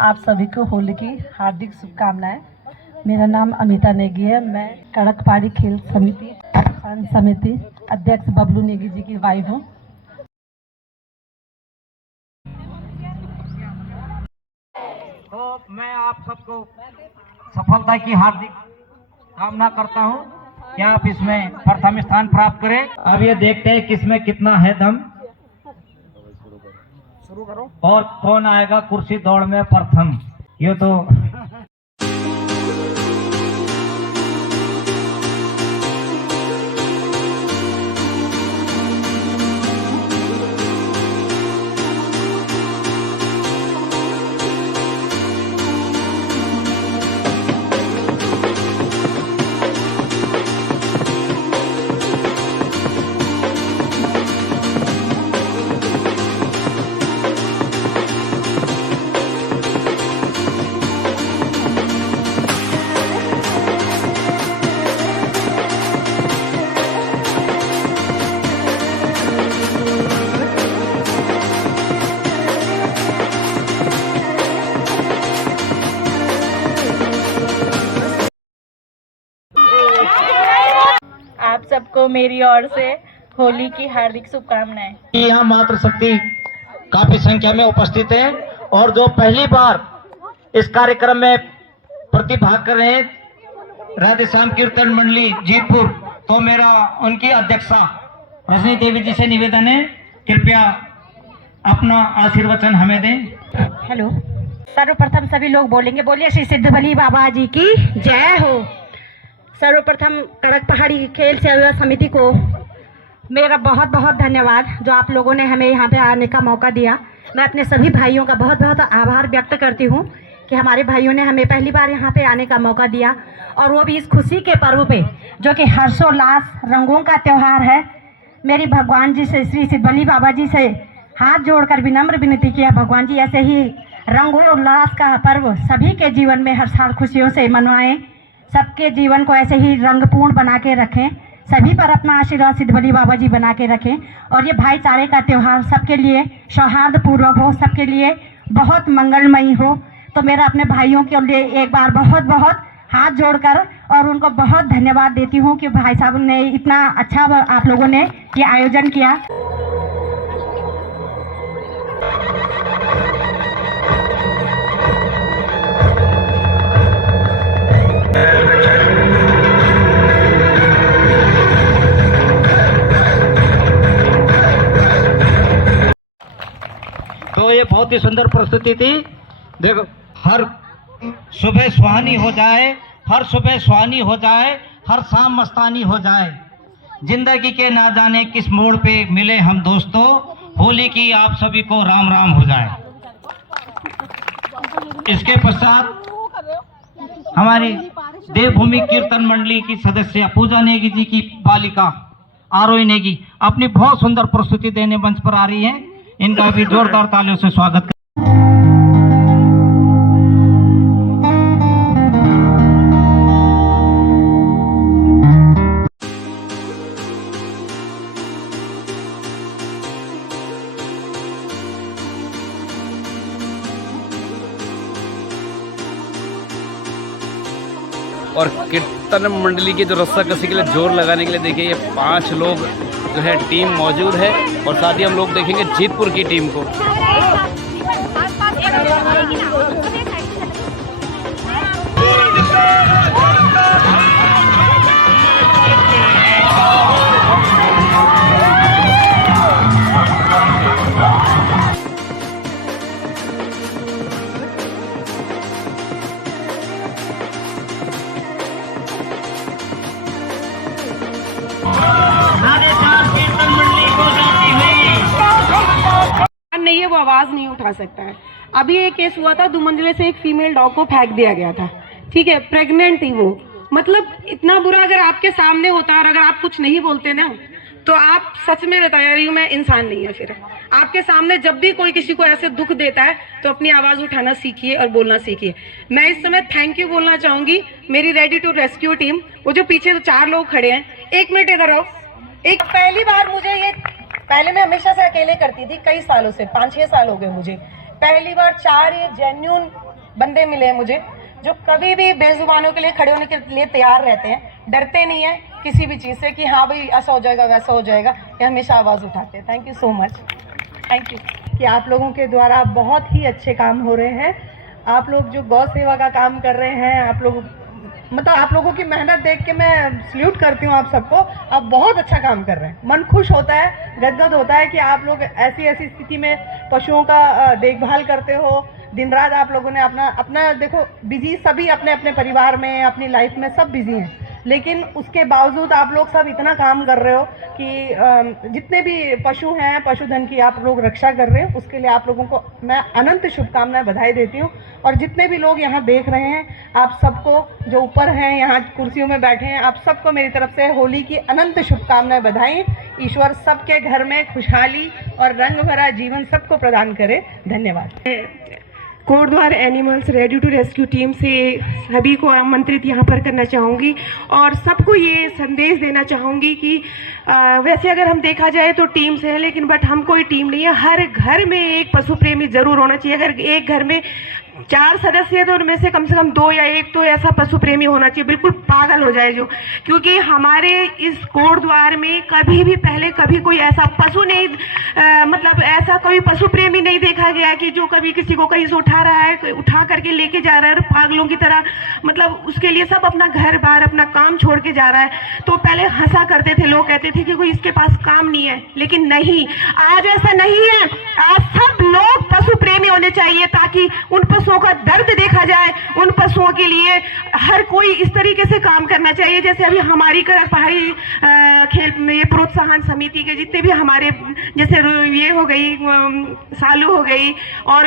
आप सभी को होली की हार्दिक शुभकामनाएं। मेरा नाम अमिता नेगी है। मैं कड़कपाड़ी खेल समिति अध्यक्ष बबलू नेगी जी की वाइफ हूँ। तो मैं आप सबको सफलता की हार्दिक कामना करता हूँ कि आप इसमें प्रथम स्थान प्राप्त करें। अब ये देखते हैं किसमें कितना है दम। शुरू करो। और कौन आएगा कुर्सी दौड़ में प्रथम। ये तो आप सबको मेरी ओर से होली की हार्दिक शुभकामनाएं। यहाँ मातृशक्ति काफी संख्या में उपस्थित है और जो पहली बार इस कार्यक्रम में प्रतिभाग कर रहे हैं राधे श्याम कीर्तन मंडली जीतपुर, तो मेरा उनकी अध्यक्षा रजनी देवी जी से निवेदन है, कृपया अपना आशीर्वचन हमें दें। हेलो, सर्वप्रथम सभी लोग बोलेंगे, बोलिए श्री सिद्ध बली बाबा जी की जय हो। सर्वप्रथम कड़क पहाड़ी खेल सेवा समिति को मेरा बहुत बहुत धन्यवाद, जो आप लोगों ने हमें यहाँ पे आने का मौका दिया। मैं अपने सभी भाइयों का बहुत बहुत आभार व्यक्त करती हूँ कि हमारे भाइयों ने हमें पहली बार यहाँ पे आने का मौका दिया, और वो भी इस खुशी के पर्व पे जो कि हर्षोल्लास रंगों का त्यौहार है। मेरी भगवान जी से, श्री सिद्ध बली बाबा जी से हाथ जोड़कर विनम्र विनती किया, भगवान जी ऐसे ही रंगोल्लास का पर्व सभी के जीवन में हर साल खुशियों से मनवाएं, सबके जीवन को ऐसे ही रंगपूर्ण बना के रखें, सभी पर अपना आशीर्वाद सिद्ध बली बाबा जी बना के रखें, और ये भाईचारे का त्यौहार सबके लिए सौहार्दपूर्वक हो, सबके लिए बहुत मंगलमयी हो। तो मेरा अपने भाइयों के लिए एक बार बहुत बहुत हाथ जोड़कर और उनको बहुत धन्यवाद देती हूँ कि भाई साहब ने इतना अच्छा आप लोगों ने ये आयोजन किया। तो ये बहुत ही सुंदर प्रस्तुति थी। देखो, हर सुबह सुहानी हो जाए, हर सुबह सुहानी हो जाए, हर शाम मस्तानी हो जाए, जिंदगी के ना जाने किस मोड़ पे मिले हम दोस्तों, होली की आप सभी को राम राम हो जाए। इसके पश्चात हमारी देवभूमि कीर्तन मंडली की सदस्य पूजा नेगी जी की बालिका आरोही नेगी अपनी बहुत सुंदर प्रस्तुति देने मंच पर आ रही है। इनका भी जोरदार तालियों से स्वागत। और कीर्तन मंडली के जो रस्सा कसी के लिए जोर लगाने के लिए देखिए ये 5 लोग जो है टीम मौजूद है, और साथ ही हम लोग देखेंगे जीतपुर की टीम को। नहीं है, वो आवाज नहीं उठा सकता है। अभी एक केस हुआ था, 2 मंजिले से एक फीमेल डॉग को फेंक दिया गया था, ठीक है, प्रेग्नेंट थी वो। मतलब इतना बुरा अगर आपके सामने होता और अगर आप कुछ नहीं बोलते ना, तो आप सच में बता रही हूँ मैं, इंसान नहीं है। फिर आपके सामने जब भी कोई किसी को ऐसे दुख देता है तो अपनी आवाज उठाना सीखिए और बोलना सीखिए। मैं इस समय थैंक यू बोलना चाहूंगी मेरी रेडी टू रेस्क्यू टीम, वो जो पीछे तो 4 लोग खड़े हैं। 1 मिनट इधर आओ। एक पहली बार मुझे ये, पहले मैं हमेशा से अकेले करती थी, कई सालों से 5-6 साल हो गए मुझे। पहली बार 4 ये जेन्यून बंदे मिले हैं मुझे, जो कभी भी बेजुबानों के लिए खड़े होने के लिए तैयार रहते हैं, डरते नहीं है किसी भी चीज़ से कि हाँ भाई ऐसा हो जाएगा वैसा हो जाएगा, ये हमेशा आवाज़ उठाते हैं। Thank you so much. Thank you कि आप लोगों के द्वारा बहुत ही अच्छे काम हो रहे हैं। आप लोग जो गौ सेवा का काम कर रहे हैं, आप लोग मतलब आप लोगों की मेहनत देख के मैं सल्यूट करती हूँ आप सबको। आप बहुत अच्छा काम कर रहे हैं, मन खुश होता है, गदगद होता है कि आप लोग ऐसी ऐसी स्थिति में पशुओं का देखभाल करते हो। दिन रात आप लोगों ने अपना देखो, बिजी सभी अपने अपने परिवार में, अपनी लाइफ में सब बिजी हैं, लेकिन उसके बावजूद आप लोग सब इतना काम कर रहे हो कि जितने भी पशु हैं, पशुधन की आप लोग रक्षा कर रहे हैं, उसके लिए आप लोगों को मैं अनंत शुभकामनाएं बधाई देती हूँ। और जितने भी लोग यहाँ देख रहे हैं, आप सबको जो ऊपर हैं यहाँ कुर्सियों में बैठे हैं, आप सबको मेरी तरफ से होली की अनंत शुभकामनाएं बधाई। ईश्वर सबके घर में खुशहाली और रंग भरा जीवन सबको प्रदान करे। धन्यवाद। Kotdwar animals ready to rescue team से सभी को आमंत्रित यहाँ पर करना चाहूँगी और सबको ये संदेश देना चाहूँगी कि वैसे अगर हम देखा जाए तो टीम्स हैं, लेकिन बट हम कोई टीम नहीं है। हर घर में एक पशु प्रेमी जरूर होना चाहिए। अगर एक घर में 4 सदस्य है तो उनमें से कम 2 या 1 तो ऐसा पशु प्रेमी होना चाहिए, बिल्कुल पागल हो जाए जो, क्योंकि हमारे इस कोटद्वार में कभी भी पहले कभी कोई ऐसा पशु नहीं मतलब ऐसा कोई पशु प्रेमी नहीं देखा गया कि जो कभी किसी को कहीं से उठा रहा है, उठा करके लेके जा रहा है पागलों की तरह। मतलब उसके लिए सब अपना घर बार अपना काम छोड़ के जा रहा है। तो पहले हंसा करते थे लोग, कहते थे कि कोई इसके पास काम नहीं है, लेकिन नहीं, आज ऐसा नहीं है। आज सब लोग पशु प्रेमी होने चाहिए ताकि उन पशुओं का दर्द देखा जाए। उन पशुओं के लिए हर कोई इस तरीके से काम करना चाहिए। जैसे अभी हमारी कड़क पहाड़ी खेल में ये प्रोत्साहन समिति के जितने भी हमारे, जैसे ये हो गई सालू हो गई और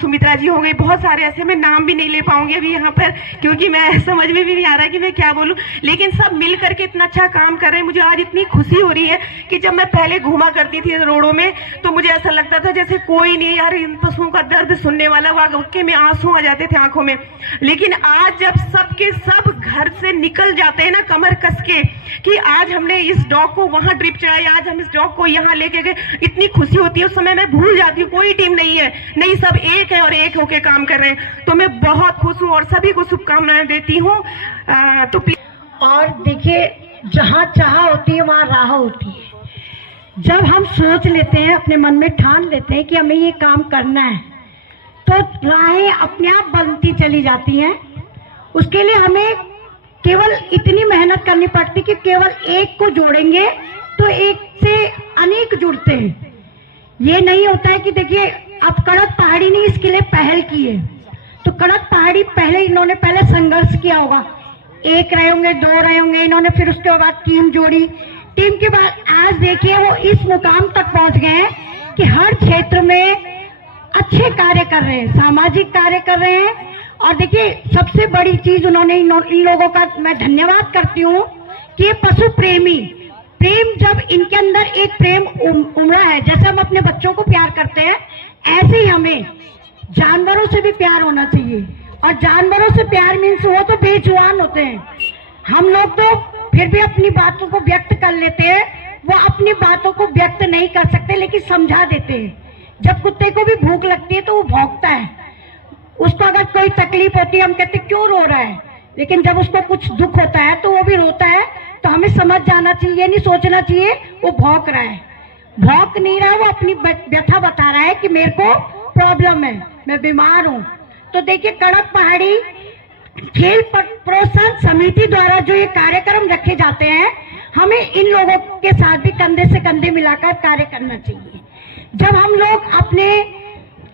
सुमित्रा जी हो गई, बहुत सारे ऐसे, मैं नाम भी नहीं ले पाऊंगी अभी यहाँ पर क्योंकि मैं समझ में भी नहीं आ रहा कि मैं क्या बोलूँ, लेकिन सब मिल करके इतना अच्छा काम कर रहे हैं। मुझे आज इतनी खुशी हो रही है कि जब मैं पहले घूमा करती थी रोडों में तो मुझे ऐसा लगता था जैसे कोई नहीं यार, इन पशुओं का दर्द सुनने वाला, वाकई में आंसू आ जाते थे आंखों में। लेकिन आज जब सबके सब घर से निकल जाते हैं ना कमर कस के कि आज हमने इस डॉग को वहां ड्रिप चढ़ाई, आज हम इस डॉग को यहाँ लेके गए, इतनी खुशी होती है। उस समय मैं भूल जाती हूँ कोई टीम नहीं है, नहीं, सब एक है और एक होके काम कर रहे हैं। तो मैं बहुत खुश हूँ और सभी को शुभकामनाएं देती हूँ। तो और देखिए, जहाँ चाह होती है वहाँ राह होती है। जब हम सोच लेते हैं, अपने मन में ठान लेते हैं कि हमें ये काम करना है, तो राहें अपने आप बनती चली जाती हैं। उसके लिए हमें केवल इतनी मेहनत करनी पड़ती कि केवल एक को जोड़ेंगे तो एक से अनेक जुड़ते हैं। ये नहीं होता है कि देखिए, अब कड़क पहाड़ी ने इसके लिए पहल की है, तो कड़क पहाड़ी इन्होंने पहले संघर्ष किया होगा, 1 रहे होंगे, 2 रहे होंगे, इन्होंने फिर उसके बाद टीम जोड़ी। टीम के बाद आज देखिए वो इस मुकाम तक पहुंच गए हैं कि हर क्षेत्र में अच्छे कार्य कर रहे हैं, सामाजिक कार्य कर रहे हैं। और देखिए, सबसे बड़ी चीज उन्होंने इन लोगों का मैं धन्यवाद करती हूँ कि ये पशु प्रेम जब इनके अंदर एक प्रेम उमड़ा है, जैसे हम अपने बच्चों को प्यार करते हैं, ऐसे ही हमें जानवरों से भी प्यार होना चाहिए। और जानवरों से प्यार मीन्स वो तो बेजुबान होते हैं, हम लोग तो फिर भी अपनी बातों को व्यक्त कर लेते हैं, वो अपनी बातों को व्यक्त नहीं कर सकते लेकिन समझा देते हैं। जब कुत्ते को भी भूख लगती है तो वो भौंकता है, उसको अगर कोई तकलीफ होती है हम कहते क्यों रो रहा है, लेकिन जब उसको कुछ दुख होता है तो वो भी रोता है। तो हमें समझ जाना चाहिए, नहीं सोचना चाहिए वो भौंक रहा है, भौंक नहीं रहा, वो अपनी व्यथा बता रहा है कि मेरे को प्रॉब्लम है, मैं बीमार हूँ। तो देखिए, कड़क पहाड़ी खेल प्रोत्साहन समिति द्वारा जो ये कार्यक्रम रखे जाते हैं, हमें इन लोगों के साथ भी कंधे से कंधे मिलाकर कार्य करना चाहिए। जब हम लोग अपने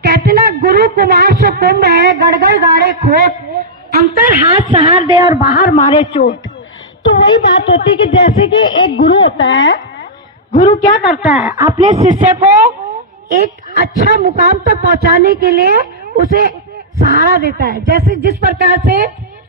कहते ना, गुरु कुमार सो कुंभ है, गड़गड़ गाड़े खोट, अंतर हाथ सहार दे और बाहर मारे चोट। तो वही बात होती है कि जैसे कि एक गुरु होता है, गुरु क्या करता है, अपने शिष्य को एक अच्छा मुकाम तक पहुंचाने के लिए उसे सहारा देता है। जैसे जिस प्रकार से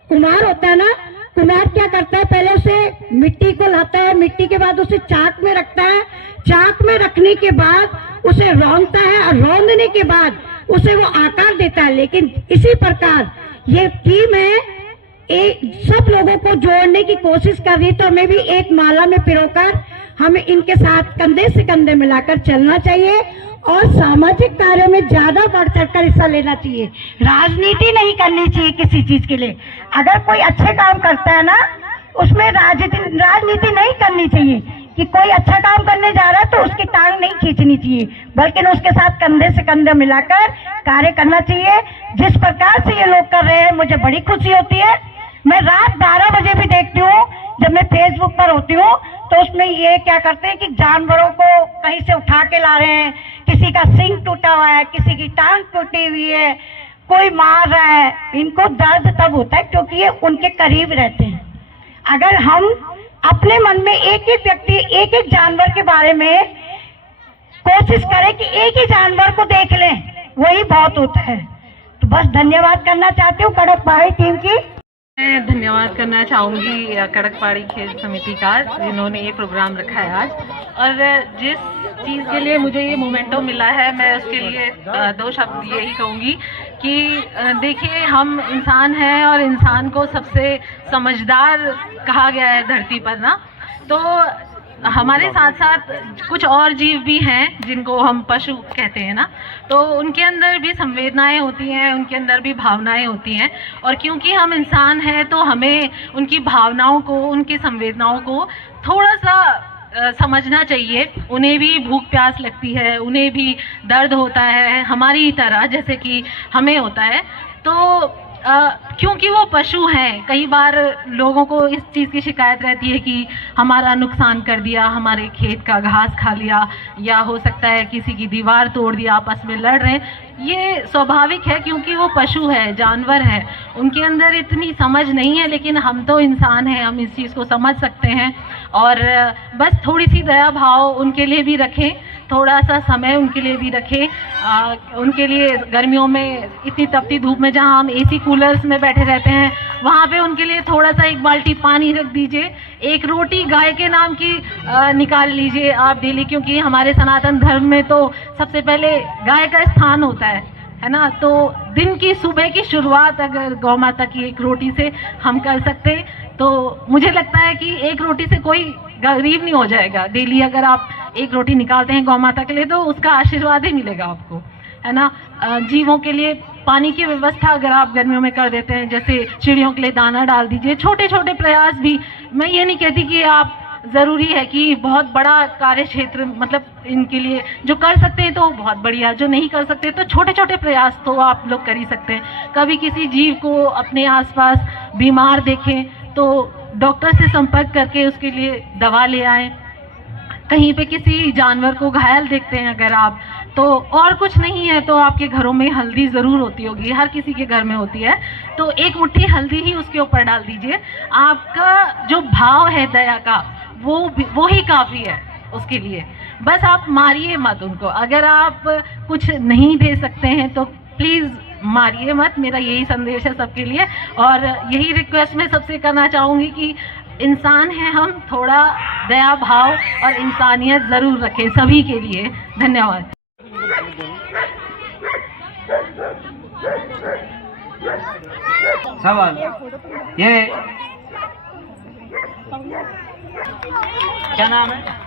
कुम्हार होता है ना, कुम्हार क्या करता है, पहले उसे मिट्टी को लाता है, मिट्टी के बाद उसे चाक में रखता है, चाक में रखने के बाद उसे रौंदता है और रौंदने के बाद उसे वो आकार देता है। लेकिन इसी प्रकार ये टीम है, सब लोगों को जोड़ने की कोशिश कर रही, तो हमें भी एक माला में पिरोकर हमें इनके साथ कंधे से कंधे मिलाकर चलना चाहिए और सामाजिक कार्यों में ज्यादा बढ़ चढ़कर हिस्सा लेना चाहिए। राजनीति नहीं करनी चाहिए किसी चीज के लिए। अगर कोई अच्छे काम करता है ना, उसमें राजनीति नहीं करनी चाहिए कि कोई अच्छा काम करने जा रहा है तो उसकी टांग नहीं खींचनी चाहिए, बल्कि उसके साथ कंधे से कंधे मिलाकर कार्य करना चाहिए। जिस प्रकार से ये लोग कर रहे हैं, मुझे बड़ी खुशी होती है। मैं रात 12 बजे भी देखती हूँ, जब मैं फेसबुक पर होती हूँ, तो उसमें ये क्या करते हैं कि जानवरों को कहीं से उठा के ला रहे हैं, किसी का सींग टूटा हुआ है, किसी की टांग टूटी हुई है, कोई मार रहा है। इनको दर्द तब होता है क्योंकि ये उनके करीब रहते हैं। अगर हम अपने मन में एक एक व्यक्ति, एक एक जानवर के बारे में कोशिश करें कि एक ही जानवर को देख लें, वही बहुत होता है। तो बस धन्यवाद करना चाहती हूँ कड़क पहाड़ी टीम की। मैं धन्यवाद करना चाहूँगी कड़क पहाड़ी खेल समिति का, जिन्होंने ये प्रोग्राम रखा है आज। और जिस चीज़ के लिए मुझे ये मोमेंटो मिला है, मैं उसके लिए 2 शब्द यही कहूँगी कि देखिए, हम इंसान हैं और इंसान को सबसे समझदार कहा गया है धरती पर ना। तो हमारे साथ साथ कुछ और जीव भी हैं जिनको हम पशु कहते हैं ना, तो उनके अंदर भी संवेदनाएं होती हैं, उनके अंदर भी भावनाएं होती हैं। और क्योंकि हम इंसान हैं तो हमें उनकी भावनाओं को, उनकी संवेदनाओं को थोड़ा सा समझना चाहिए। उन्हें भी भूख प्यास लगती है, उन्हें भी दर्द होता है हमारी ही तरह, जैसे कि हमें होता है। तो क्योंकि वो पशु हैं, कई बार लोगों को इस चीज़ की शिकायत रहती है कि हमारा नुकसान कर दिया, हमारे खेत का घास खा लिया, या हो सकता है किसी की दीवार तोड़ दिया, आपस में लड़ रहे हैं। ये स्वाभाविक है क्योंकि वो पशु है, जानवर है, उनके अंदर इतनी समझ नहीं है। लेकिन हम तो इंसान हैं, हम इस चीज़ को समझ सकते हैं। और बस थोड़ी सी दया भाव उनके लिए भी रखें, थोड़ा सा समय उनके लिए भी रखें। उनके लिए गर्मियों में इतनी तपती धूप में जहाँ हम एसी कूलर्स में बैठे रहते हैं, वहाँ पे उनके लिए थोड़ा सा 1 बाल्टी पानी रख दीजिए, 1 रोटी गाय के नाम की निकाल लीजिए आप डेली, क्योंकि हमारे सनातन धर्म में तो सबसे पहले गाय का स्थान होता है ना। तो दिन की सुबह की शुरुआत अगर गौ माता की 1 रोटी से हम कर सकते तो मुझे लगता है कि 1 रोटी से कोई गरीब नहीं हो जाएगा। डेली अगर आप 1 रोटी निकालते हैं गौ माता के लिए तो उसका आशीर्वाद ही मिलेगा आपको, है ना। जीवों के लिए पानी की व्यवस्था अगर आप गर्मियों में कर देते हैं, जैसे चिड़ियों के लिए दाना डाल दीजिए, छोटे छोटे प्रयास भी। मैं ये नहीं कहती कि आप ज़रूरी है कि बहुत बड़ा कार्य क्षेत्र, मतलब इनके लिए जो कर सकते हैं तो बहुत बढ़िया, जो नहीं कर सकते तो छोटे छोटे प्रयास तो आप लोग कर ही सकते हैं। कभी किसी जीव को अपने आसपास बीमार देखें तो डॉक्टर से संपर्क करके उसके लिए दवा ले आएं। कहीं पे किसी जानवर को घायल देखते हैं अगर आप, तो और कुछ नहीं है तो आपके घरों में हल्दी ज़रूर होती होगी, हर किसी के घर में होती है, तो 1 मुट्ठी हल्दी ही उसके ऊपर डाल दीजिए। आपका जो भाव है दया का, वो ही काफ़ी है उसके लिए। बस आप मारिए मत उनको। अगर आप कुछ नहीं दे सकते हैं तो प्लीज़ मारिए मत, मेरा यही संदेश है सबके लिए। और यही रिक्वेस्ट मैं सबसे करना चाहूँगी कि इंसान है हम, थोड़ा दया भाव और इंसानियत ज़रूर रखें सभी के लिए। धन्यवाद। सवाल ये क्या नाम है?